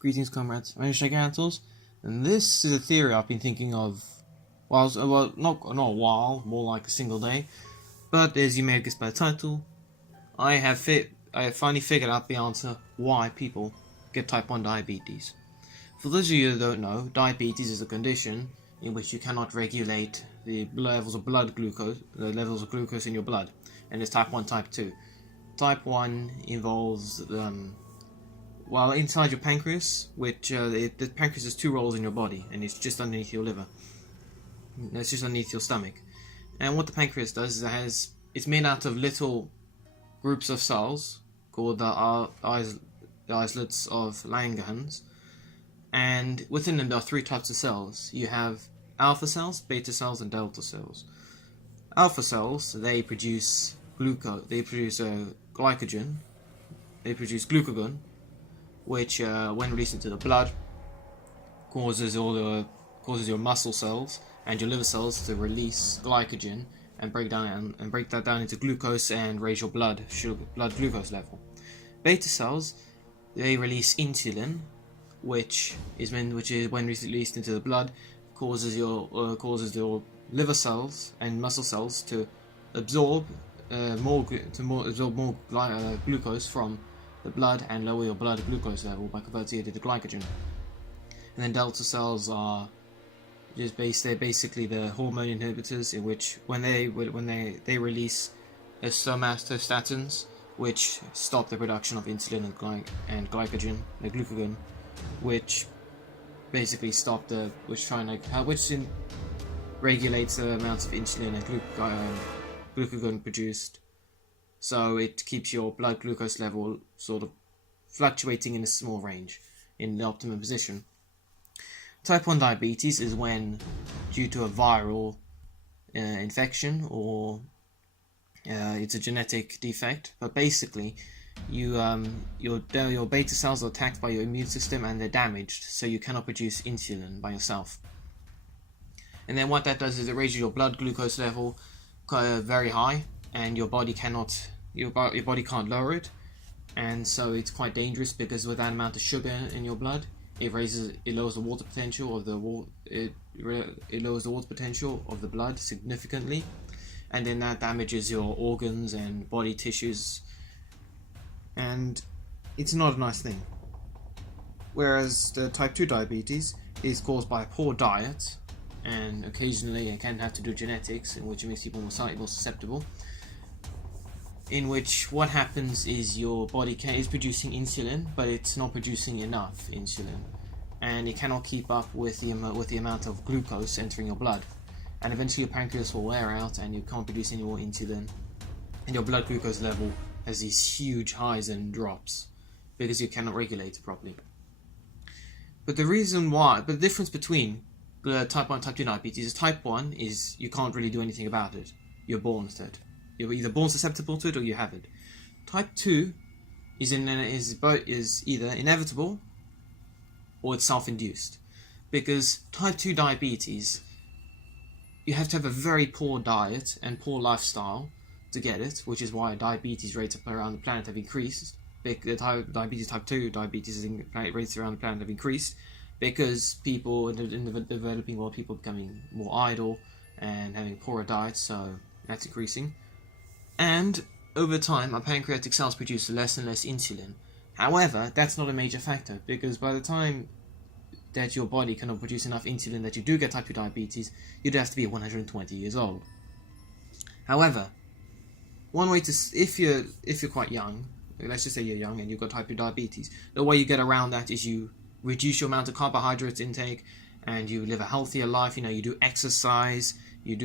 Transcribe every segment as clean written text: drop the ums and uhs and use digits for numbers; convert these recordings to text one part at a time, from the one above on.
Greetings, comrades. My name is Gigantals, and this is a theory I've been thinking of, well, not a while, more like a single day. But as you may have guessed by the title, I have finally figured out the answer why people get type 1 diabetes. For those of you that don't know, diabetes is a condition in which you cannot regulate the levels of glucose in your blood, and it's type 1, type 2. Type 1 involves inside your pancreas, which the pancreas has two roles in your body, and it's just underneath your liver. It's just underneath your stomach. And what the pancreas does is it's made out of little groups of cells called the islets of Langerhans, and within them there are three types of cells. You have alpha cells, beta cells, and delta cells. Alpha cells, they produce glycogen, they produce glucagon, which when released into the blood causes your muscle cells and your liver cells to release glycogen and break that down into glucose and raise your blood glucose level. Beta cells, they release insulin, which is when released into the blood causes your liver cells and muscle cells to absorb more glucose from the blood and lower your blood glucose level by converting it into glycogen. And then delta cells are they're basically the hormone inhibitors, in which when they release somatostatins, which stop the production of insulin and glycogen, the glucagon, which basically regulates the amounts of insulin and glucagon produced, so it keeps your blood glucose level sort of fluctuating in a small range in the optimum position. Type 1 diabetes is when, due to a viral infection or it's a genetic defect, but basically your beta cells are attacked by your immune system and they're damaged, so you cannot produce insulin by yourself. And then what that does is it raises your blood glucose level very high, and your body can't lower it, and so it's quite dangerous, because with that amount of sugar in your blood, it lowers the water potential of the blood significantly, and then that damages your organs and body tissues, and it's not a nice thing. Whereas the type 2 diabetes is caused by a poor diet, and occasionally it can have to do with genetics, in which it makes people more susceptible, in which what happens is your body is producing insulin, but it's not producing enough insulin, and it cannot keep up with the amount of glucose entering your blood, and eventually your pancreas will wear out and you can't produce any more insulin, and your blood glucose level has these huge highs and drops because you cannot regulate it properly. But the difference between type 1 and type 2 diabetes is type 1 is you can't really do anything about it. You're born with it. You're either born susceptible to it or you have it. Type 2 is either inevitable or it's self-induced. Because type 2 diabetes, you have to have a very poor diet and poor lifestyle to get it, which is why diabetes rates around the planet have increased. Type 2 diabetes rates around the planet have increased because people in the developing world, people are becoming more idle and having poorer diets, so that's increasing. And over time, our pancreatic cells produce less and less insulin. However, that's not a major factor, because by the time that your body cannot produce enough insulin that you do get type 2 diabetes, you'd have to be 120 years old. However, one way if you're quite young, let's just say you're young and you've got type 2 diabetes, the way you get around that is you reduce your amount of carbohydrates intake, and you live a healthier life. You do exercise, you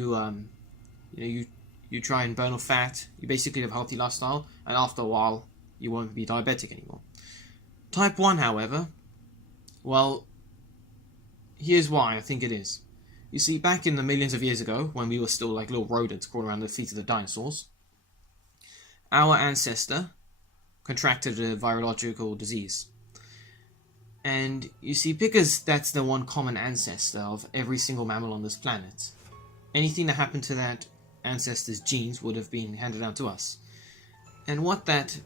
try and burn off fat, you basically live a healthy lifestyle, and after a while you won't be diabetic anymore. Type 1, however, well, here's why I think it is. You see, back in the millions of years ago, when we were still like little rodents crawling around the feet of the dinosaurs, our ancestor contracted a virological disease. And you see, because that's the one common ancestor of every single mammal on this planet, anything that happened to that ancestor's genes would have been handed down to us. And what that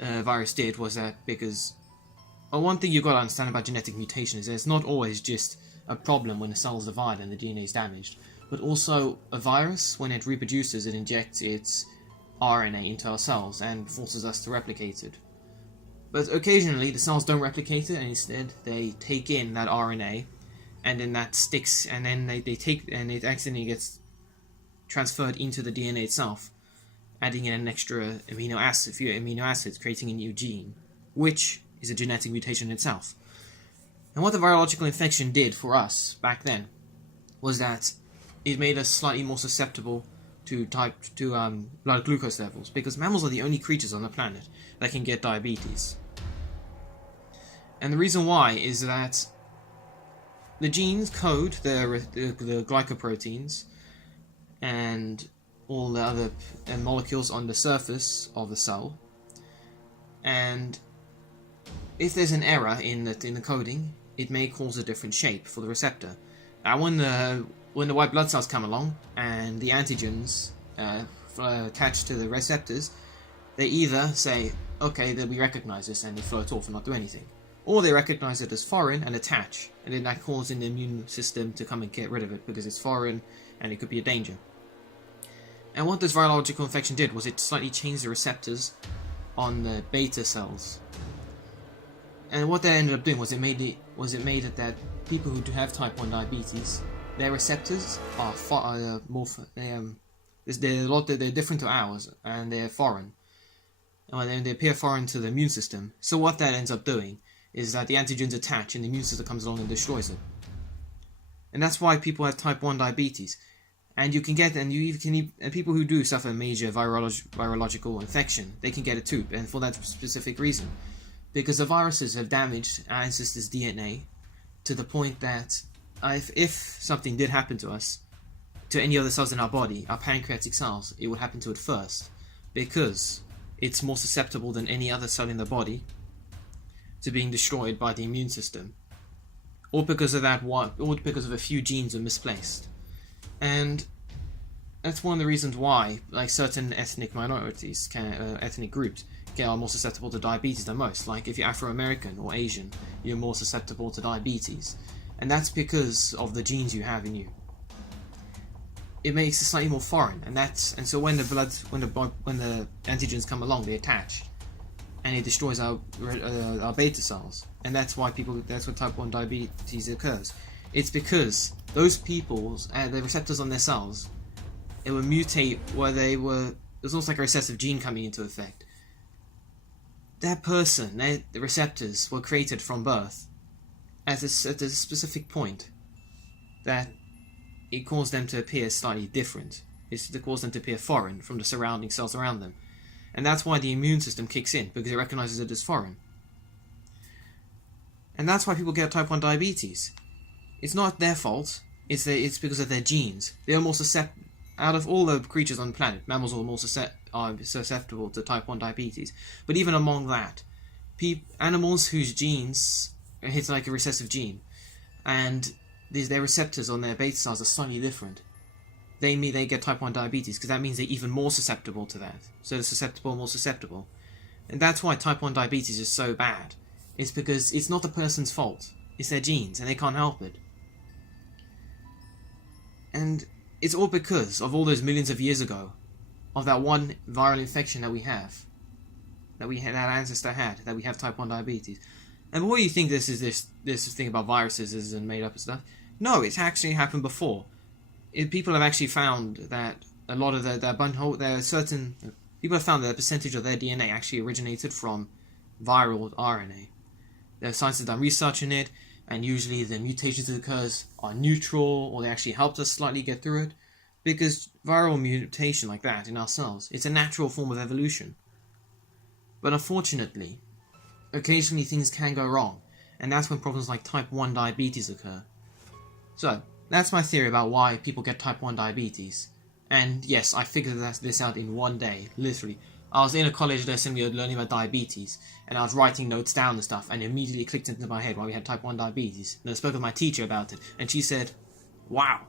virus did was that, because one thing you've got to understand about genetic mutation is that it's not always just a problem when the cells divide and the DNA is damaged, but also a virus, when it reproduces, it injects its RNA into our cells and forces us to replicate it. But occasionally the cells don't replicate it, and instead they take in that RNA, and then that sticks, and then they take, and it accidentally gets transferred into the DNA itself, adding in an extra amino acid, few amino acids, creating a new gene, which is a genetic mutation itself. And what the virological infection did for us back then was that it made us slightly more susceptible to blood glucose levels, because mammals are the only creatures on the planet that can get diabetes. And the reason why is that the genes code the glycoproteins and all the other molecules on the surface of the cell, and if there's an error in the coding, it may cause a different shape for the receptor. Now, when the white blood cells come along and the antigens attach to the receptors, they either say, okay, then we recognize this, and they float off and not do anything, or they recognize it as foreign and attach, and then that causes the immune system to come and get rid of it because it's foreign and it could be a danger. And what this virological infection did was it slightly changed the receptors on the beta cells. And what that ended up doing was it made it that people who do have type 1 diabetes, their receptors are they're different to ours, and they're foreign, and they appear foreign to the immune system. So what that ends up doing is that the antigens attach, and the immune system comes along and destroys it. And that's why people have type 1 diabetes. And you can get, and people who do suffer a major virological infection, they can get it too, and for that specific reason. Because the viruses have damaged our ancestors' DNA to the point that if something did happen to us, to any other cells in our body, our pancreatic cells, it would happen to it first, because it's more susceptible than any other cell in the body to being destroyed by the immune system, or because of a few genes are misplaced. And that's one of the reasons why, like, certain ethnic minorities, ethnic groups, are more susceptible to diabetes than most. Like, if you're Afro-American or Asian, you're more susceptible to diabetes, and that's because of the genes you have in you. It makes it slightly more foreign, and so when the antigens come along, they attach, and it destroys our beta cells, and that's when type 1 diabetes occurs. It's because those people's the receptors on their cells, it would mutate where there's almost like a recessive gene coming into effect. That person, the receptors were created from birth at a specific point that it caused them to appear slightly different. It's to cause them to appear foreign from the surrounding cells around them. And that's why the immune system kicks in, because it recognizes it as foreign. And that's why people get type 1 diabetes. It's not their fault, it's because of their genes. They are more susceptible. Out of all the creatures on the planet, mammals are more susceptible to type 1 diabetes. But even among that, animals whose genes hit like a recessive gene, and their receptors on their beta cells are slightly different, they get type 1 diabetes, because that means they're even more susceptible to that. So they're more susceptible. And that's why type 1 diabetes is so bad. It's because it's not the person's fault. It's their genes, and they can't help it. And it's all because of all those millions of years ago, of that one viral infection that we have, that our ancestor had, that we have type 1 diabetes. And before you think this thing about viruses is made up and stuff, no, it's actually happened before. People have actually found that a lot of people have found that a percentage of their DNA actually originated from viral RNA. The scientists have done research in it, and usually the mutations that occurs are neutral, or they actually helped us slightly get through it, because viral mutation like that in our cells, it's a natural form of evolution. But unfortunately, occasionally things can go wrong, and that's when problems like type 1 diabetes occur. So, that's my theory about why people get type 1 diabetes. And yes, I figured this out in one day, literally. I was in a college assembly learning about diabetes, and I was writing notes down and stuff, and it immediately clicked into my head why we had type 1 diabetes. And I spoke with my teacher about it, and she said, wow.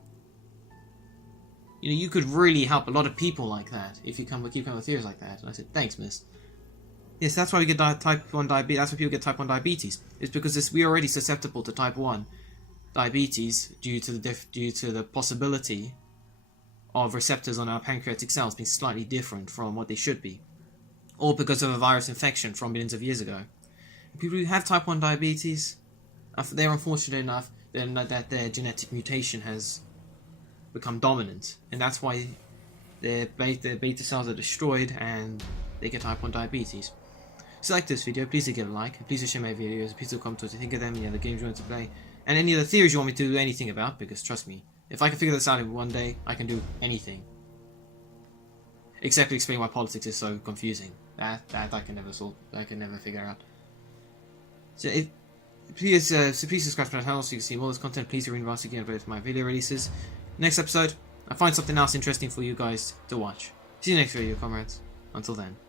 You could really help a lot of people like that if you keep coming with theories like that. And I said, thanks, miss. Yes, that's why we get type 1 diabetes. That's why people get type 1 diabetes. It's because we're already susceptible to type 1 diabetes due to the possibility of receptors on our pancreatic cells being slightly different from what they should be, or because of a virus infection from millions of years ago. People who have type 1 diabetes, they're unfortunate enough that their genetic mutation has become dominant, and that's why their beta cells are destroyed and they get type 1 diabetes. If you like this video, please do give a like, please do share my videos, please do comment what you think of them, any other games you want to play, and any other theories you want me to do anything about, because trust me, if I can figure this out in one day, I can do anything. Except to explain why politics is so confusing. That I can never solve, I can never figure out. So please subscribe to my channel so you can see more of this content. Please ring the bell so you can get my video releases. Next episode, I'll find something else interesting for you guys to watch. See you next video, comrades. Until then.